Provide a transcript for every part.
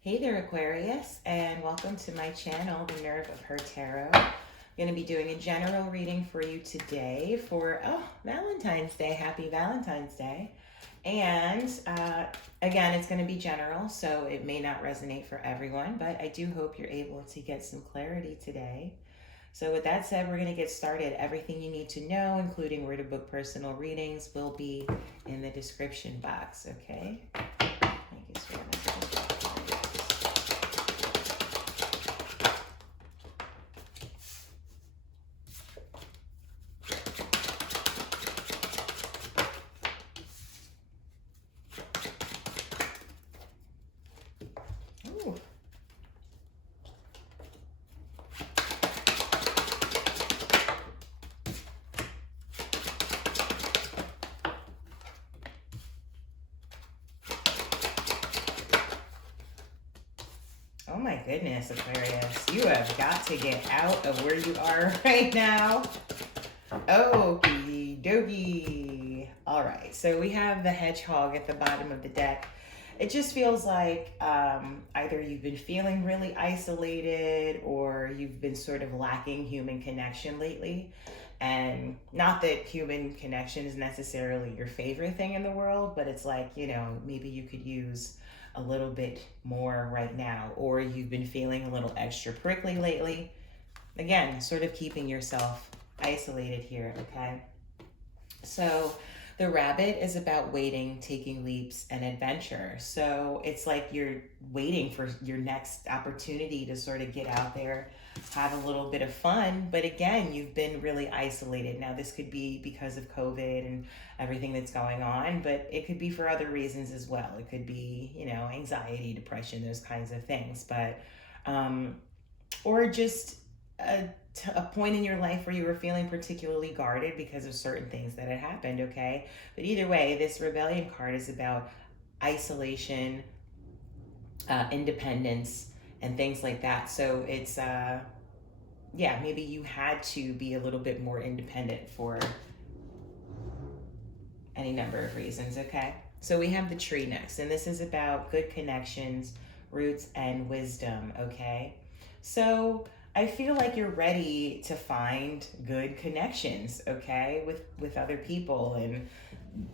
Hey there, Aquarius, and welcome to my channel, The Nerve of Her Tarot. I'm going to be doing a general reading for you today for, Valentine's Day. Happy Valentine's Day. And again, it's going to be general, so it may not resonate for everyone, but I do hope you're able to get some clarity today. So with that said, we're going to get started. Everything you need to know, including where to book personal readings, will be in the description box, okay? Thank you so much. Ooh. Oh my goodness, Aquarius. You have got to get out of where you are right now. Okie dokie. All right, so we have the hedgehog at the bottom of the deck. It just feels like either you've been feeling really isolated or you've been sort of lacking human connection lately. And not that human connection is necessarily your favorite thing in the world, but it's like, maybe you could use a little bit more right now, or you've been feeling a little extra prickly lately. Again, sort of keeping yourself isolated here, okay? So the rabbit is about waiting, taking leaps, and adventure. So it's like you're waiting for your next opportunity to sort of get out there, have a little bit of fun. But again, you've been really isolated. Now, this could be because of COVID and everything that's going on, but it could be for other reasons as well. It could be, anxiety, depression, those kinds of things. But, or just a point in your life where you were feeling particularly guarded because of certain things that had happened, okay? But either way, this rebellion card is about isolation, independence, and things like that. So it's, maybe you had to be a little bit more independent for any number of reasons, okay? So we have the tree next, and this is about good connections, roots, and wisdom, okay? So I feel like you're ready to find good connections, okay, with other people and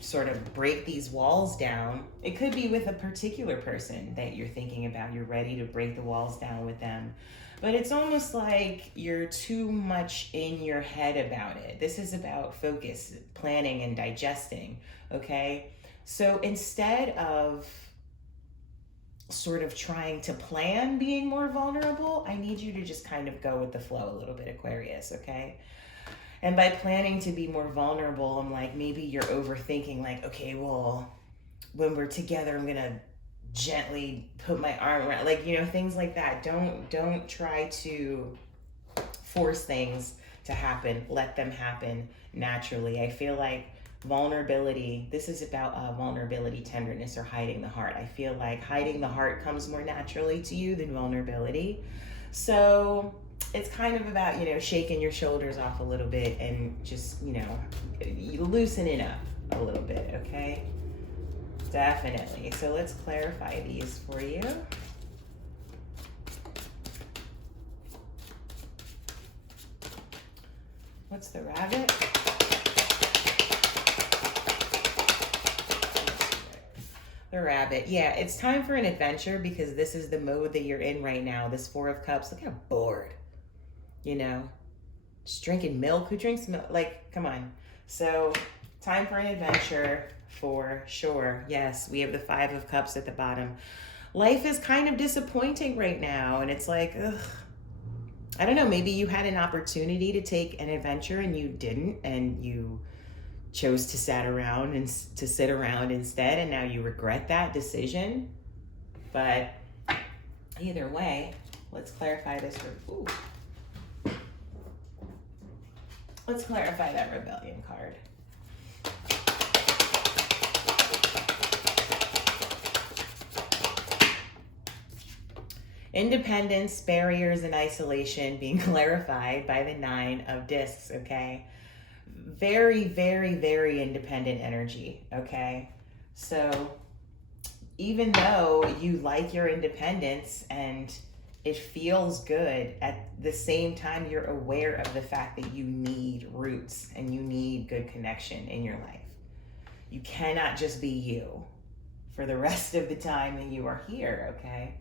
sort of break these walls down. It could be with a particular person that you're thinking about. You're ready to break the walls down with them. But it's almost like you're too much in your head about it. This is about focus, planning, and digesting, okay? So instead of sort of trying to plan being more vulnerable, I need you to just kind of go with the flow a little bit, Aquarius, okay? And by planning to be more vulnerable, I'm like, maybe you're overthinking, like, okay, well, when we're together, I'm gonna gently put my arm around, like, things like that. Don't try to force things to happen. Let them happen naturally. I feel like vulnerability, this is about vulnerability, tenderness, or hiding the heart. I feel like hiding the heart comes more naturally to you than vulnerability. So it's kind of about, shaking your shoulders off a little bit and just, loosening up a little bit, okay? Definitely. So let's clarify these for you. What's the rabbit? The rabbit. Yeah, it's time for an adventure because this is the mode that you're in right now. This Four of Cups. Look how bored. Just drinking milk. Who drinks milk? Like, come on. So, time for an adventure for sure. Yes, we have the Five of Cups at the bottom. Life is kind of disappointing right now, and it's like, ugh. I don't know, maybe you had an opportunity to take an adventure and you didn't, and you chose to sit around instead, and now you regret that decision. But either way, let's clarify this. Let's clarify that rebellion card. Independence, barriers, and isolation being clarified by the Nine of Discs, okay? Very, very, very independent energy, okay? So even though you like your independence and it feels good, at the same time you're aware of the fact that you need roots and you need good connection in your life. You cannot just be you for the rest of the time that you are here, okay?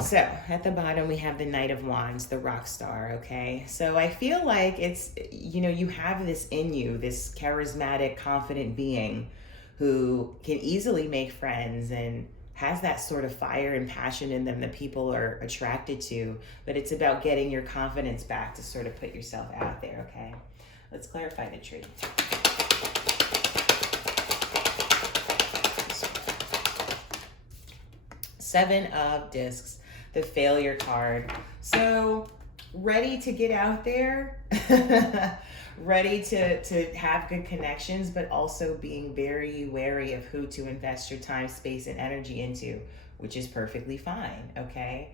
So at the bottom, we have the Knight of Wands, the rock star, okay? So I feel like it's, you have this in you, this charismatic, confident being who can easily make friends and has that sort of fire and passion in them that people are attracted to. But it's about getting your confidence back to sort of put yourself out there, okay? Let's clarify the tree. Seven of Discs, the failure card. So ready to get out there, ready to have good connections, but also being very wary of who to invest your time, space, and energy into, which is perfectly fine, okay?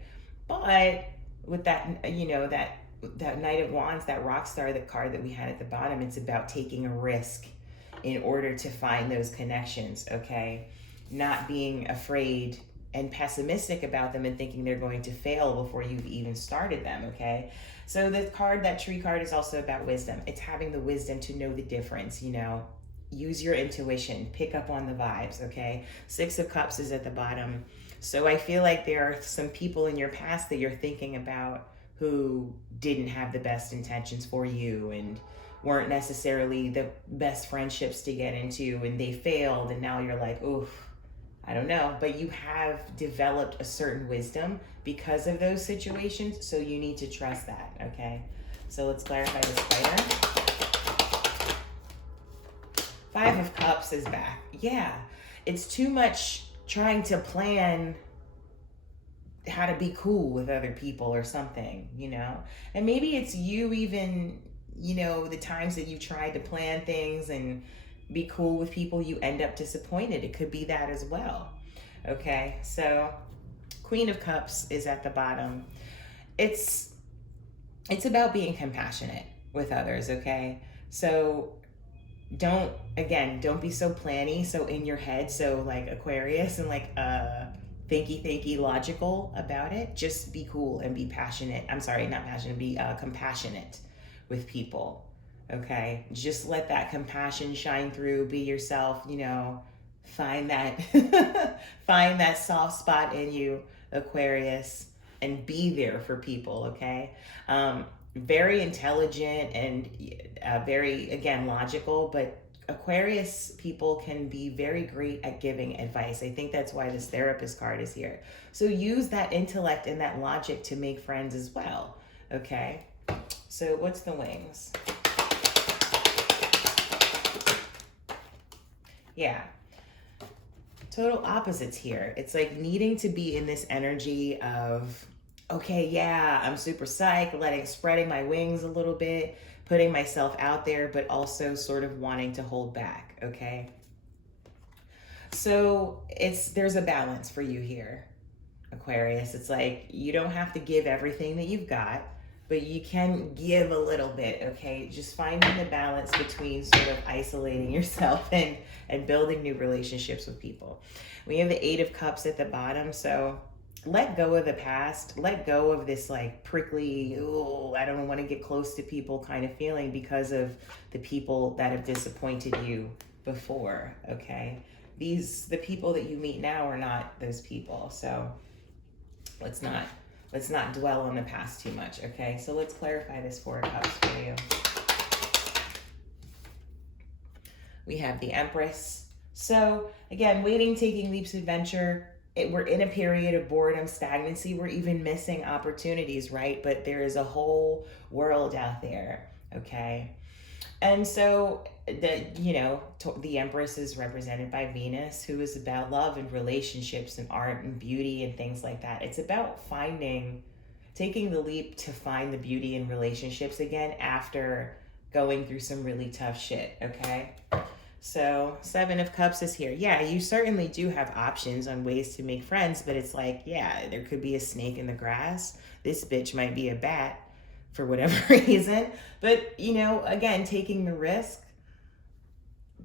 But with that, that Knight of Wands, that rock star, the card that we had at the bottom, it's about taking a risk in order to find those connections, okay? Not being afraid and pessimistic about them and thinking they're going to fail before you've even started them, okay? So the card, that tree card, is also about wisdom. It's having the wisdom to know the difference, use your intuition, pick up on the vibes, okay? Six of Cups is at the bottom. So I feel like there are some people in your past that you're thinking about who didn't have the best intentions for you and weren't necessarily the best friendships to get into, and they failed, and now you're like, oof, I don't know, but you have developed a certain wisdom because of those situations, so you need to trust that, okay? So let's clarify the spider. Five of Cups is back. Yeah, it's too much trying to plan how to be cool with other people or something, And maybe it's you even, the times that you've tried to plan things and be cool with people, you end up disappointed. It could be that as well. Okay, so Queen of Cups is at the bottom. It's about being compassionate with others, okay? So don't be so planny, so in your head, so like Aquarius and like thinky logical about it. Just be cool and be passionate. I'm sorry, not passionate, be compassionate with people. Okay, just let that compassion shine through, be yourself, find that find that soft spot in you, Aquarius, and be there for people, okay? Very intelligent and very, again, logical, but Aquarius people can be very great at giving advice. I think that's why this therapist card is here. So use that intellect and that logic to make friends as well, okay? So what's the wings? Yeah, total opposites here. It's like needing to be in this energy of, okay, yeah, I'm super psyched, spreading my wings a little bit, putting myself out there, but also sort of wanting to hold back, okay? So there's a balance for you here, Aquarius. It's like you don't have to give everything that you've got, but you can give a little bit, okay? Just finding the balance between sort of isolating yourself and building new relationships with people. We have the Eight of Cups at the bottom, so let go of the past. Let go of this like prickly, oh, I don't want to get close to people kind of feeling because of the people that have disappointed you before, okay? The people that you meet now are not those people, so let's not dwell on the past too much, okay? So let's clarify this Four of Cups for you. We have the Empress. So again, waiting, taking leaps of adventure. We're in a period of boredom, stagnancy. We're even missing opportunities, right? But there is a whole world out there, okay? And so the Empress is represented by Venus, who is about love and relationships and art and beauty and things like that. It's about taking the leap to find the beauty in relationships again after going through some really tough shit, okay? So Seven of Cups is here. Yeah, you certainly do have options on ways to make friends, but it's like, yeah, there could be a snake in the grass. This bitch might be a bat for whatever reason. But, again, taking the risk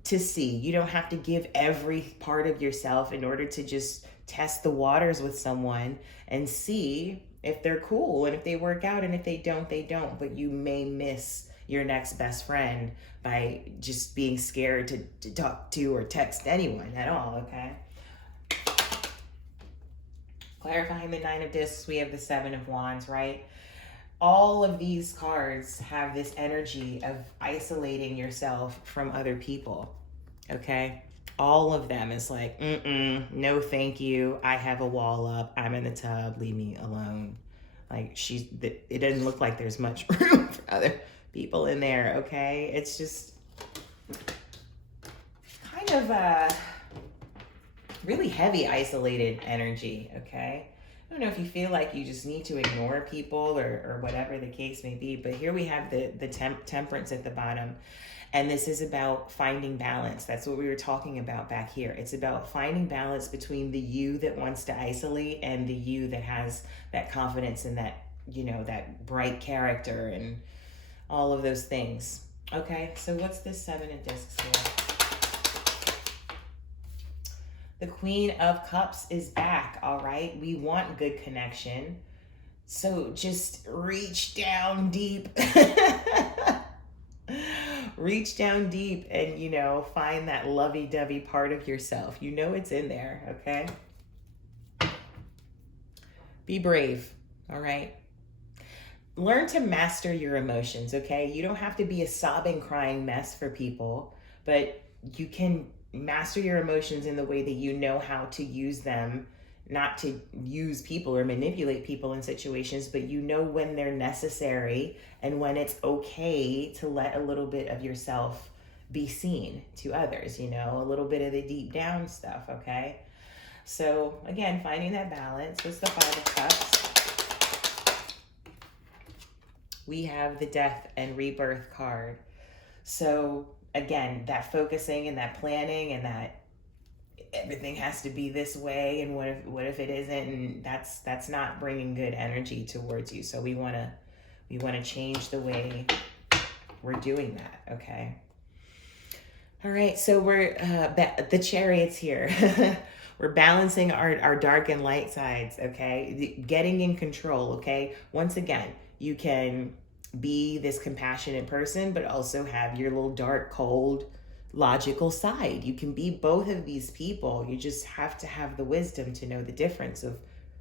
to see. You don't have to give every part of yourself in order to just test the waters with someone and see if they're cool and if they work out, and if they don't, they don't. But you may miss your next best friend by just being scared to talk to or text anyone at all, okay? Clarifying the Nine of Discs, we have the Seven of Wands, right? All of these cards have this energy of isolating yourself from other people, okay? All of them is like, no thank you, I have a wall up, I'm in the tub, leave me alone. Like, it doesn't look like there's much room for other people in there, okay? It's just kind of a really heavy, isolated energy, okay? I don't know if you feel like you just need to ignore people or whatever the case may be, but here we have the temperance at the bottom. And this is about finding balance. That's what we were talking about back here. It's about finding balance between the you that wants to isolate and the you that has that confidence and that, you know, that bright character and all of those things. Okay, so what's this Seven of Discs here? The Queen of Cups is back, all right? We want good connection. So just reach down deep. Reach down deep and, you know, find that lovey-dovey part of yourself. You know it's in there, okay? Be brave, all right? Learn to master your emotions, okay? You don't have to be a sobbing, crying mess for people, but you can master your emotions in the way that you know how to use them, not to use people or manipulate people in situations, but you know when they're necessary and when it's okay to let a little bit of yourself be seen to others, you know, a little bit of the deep down stuff, okay? So again, finding that balance. What's the Five of Cups? We have the Death and Rebirth card. So again, that focusing and that planning and that everything has to be this way, and what if it isn't, and that's not bringing good energy towards you. So we want to change the way we're doing that, okay? All right, so we're the Chariot's here. We're balancing our dark and light sides, okay? Getting in control, okay? Once again, you can be this compassionate person, but also have your little dark, cold, logical side. You can be both of these people. You just have to have the wisdom to know the difference of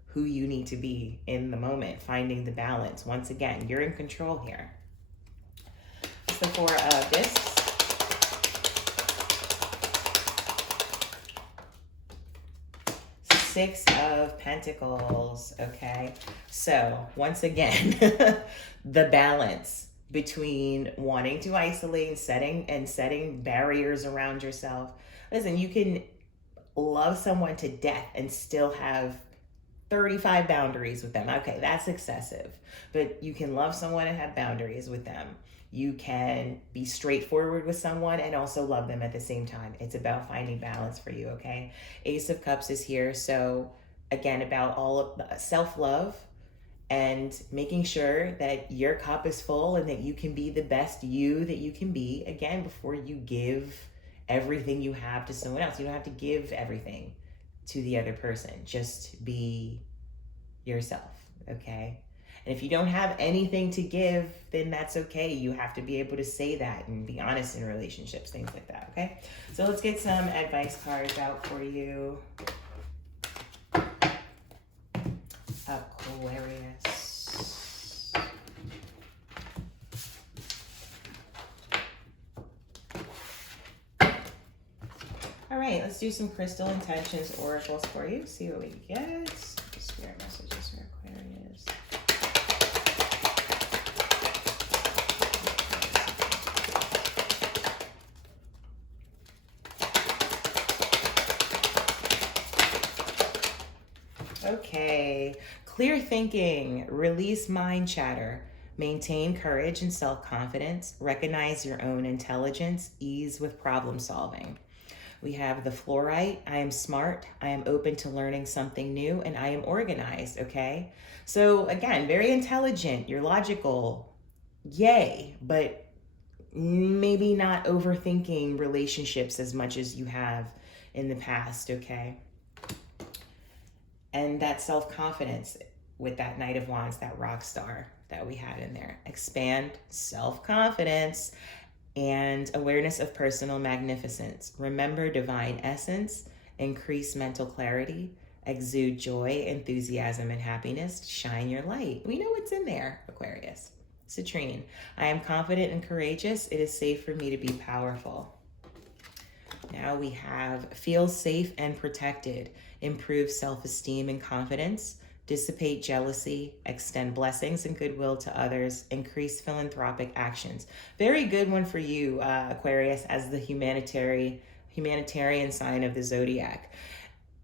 who you need to be in the moment, finding the balance. Once again, you're in control here. It's the Four of Discs. Six of Pentacles, okay? So once again, the balance between wanting to isolate and setting barriers around yourself. Listen, you can love someone to death and still have 35 boundaries with them. Okay, that's excessive. But you can love someone and have boundaries with them. You can be straightforward with someone and also love them at the same time. It's about finding balance for you, okay? Ace of Cups is here. So again, about all of self-love and making sure that your cup is full and that you can be the best you that you can be, again, before you give everything you have to someone else. You don't have to give everything to the other person. Just be yourself, okay? And if you don't have anything to give, then that's okay. You have to be able to say that and be honest in relationships, things like that, okay? So let's get some advice cards out for you. Aquarius. All right, let's do some crystal intentions oracles for you. See what we get. Spirit messages for Aquarius. Okay, clear thinking, release mind chatter, maintain courage and self-confidence, recognize your own intelligence, ease with problem solving. We have the fluorite. I am smart. I am open to learning something new, and I am organized, okay? So again, very intelligent. You're logical. Yay. But maybe not overthinking relationships as much as you have in the past, okay? And that self-confidence with that Knight of Wands, that rock star that we had in there. Expand self-confidence and awareness of personal magnificence. Remember divine essence, increase mental clarity, exude joy, enthusiasm, and happiness. Shine your light. We know what's in there, Aquarius. Citrine, I am confident and courageous. It is safe for me to be powerful. Now we have feel safe and protected, improve self-esteem and confidence, dissipate jealousy, extend blessings and goodwill to others, increase philanthropic actions. Very good one for you, Aquarius, as the humanitarian sign of the zodiac.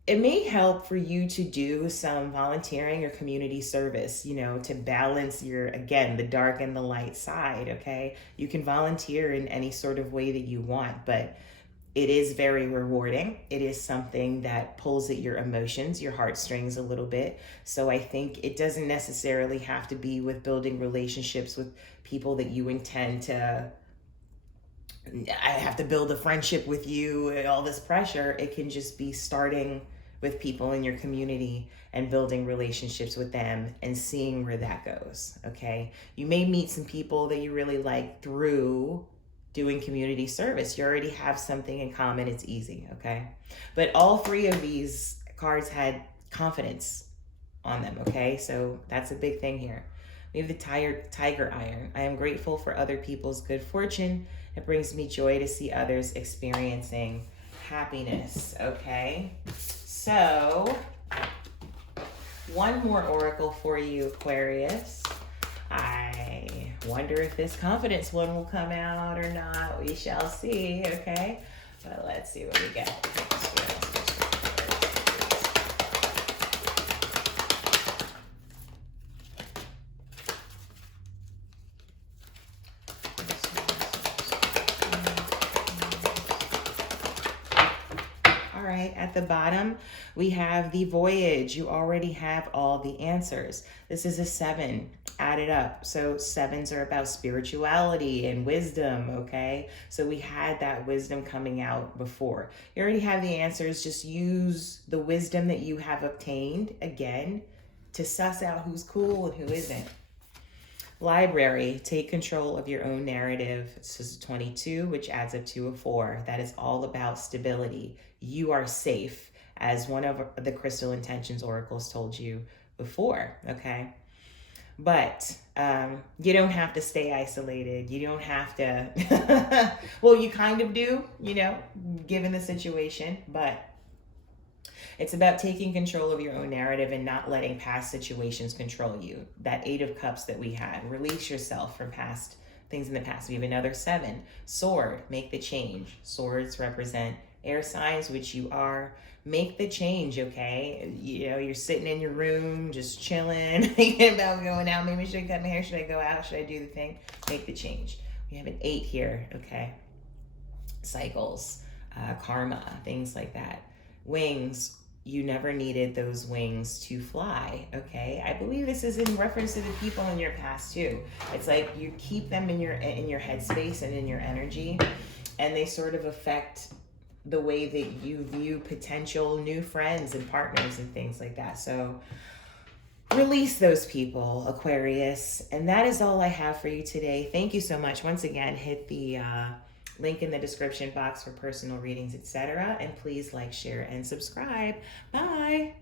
It may help for you to do some volunteering or community service, you know, to balance your, again, the dark and the light side, okay? You can volunteer in any sort of way that you want, but it is very rewarding. It is something that pulls at your emotions, your heartstrings a little bit. So I think it doesn't necessarily have to be with building relationships with people that you intend to, I have to build a friendship with you and all this pressure. It can just be starting with people in your community and building relationships with them and seeing where that goes, okay? You may meet some people that you really like through doing community service. You already have something in common. It's easy, okay? But all three of these cards had confidence on them, okay? So that's a big thing here. We have the tiger iron. I am grateful for other people's good fortune. It brings me joy to see others experiencing happiness, okay? So, one more oracle for you, Aquarius. I wonder if this confidence one will come out or not. We shall see, okay? But let's see what we get. All right, at the bottom, we have the voyage. You already have all the answers. This is a 7 added up. So 7s are about spirituality and wisdom, okay? So we had that wisdom coming out before. You already have the answers. Just use the wisdom that you have obtained, again, to suss out who's cool and who isn't. Library, take control of your own narrative. This is 22, which adds up to a 4. That is all about stability. You are safe, as one of the Crystal Intentions oracles told you before, okay? But you don't have to stay isolated. You don't have to, well, you kind of do, you know, given the situation, but it's about taking control of your own narrative and not letting past situations control you. That 8 of Cups that we had, release yourself from past things in the past. We have another 7. Sword, make the change. Swords represent air signs, which you are. Make the change, okay? You know, you're sitting in your room, just chilling, thinking about going out. Maybe should I cut my hair? Should I go out? Should I do the thing? Make the change. We have an 8 here, okay? Cycles, karma, things like that. Wings, you never needed those wings to fly, okay? I believe this is in reference to the people in your past too. It's like you keep them in your headspace and in your energy, and they sort of affect the way that you view potential new friends and partners and things like that. So release those people, Aquarius. And that is all I have for you today. Thank you so much. Once again, hit the link in the description box for personal readings, etc. And please like, share, and subscribe. Bye.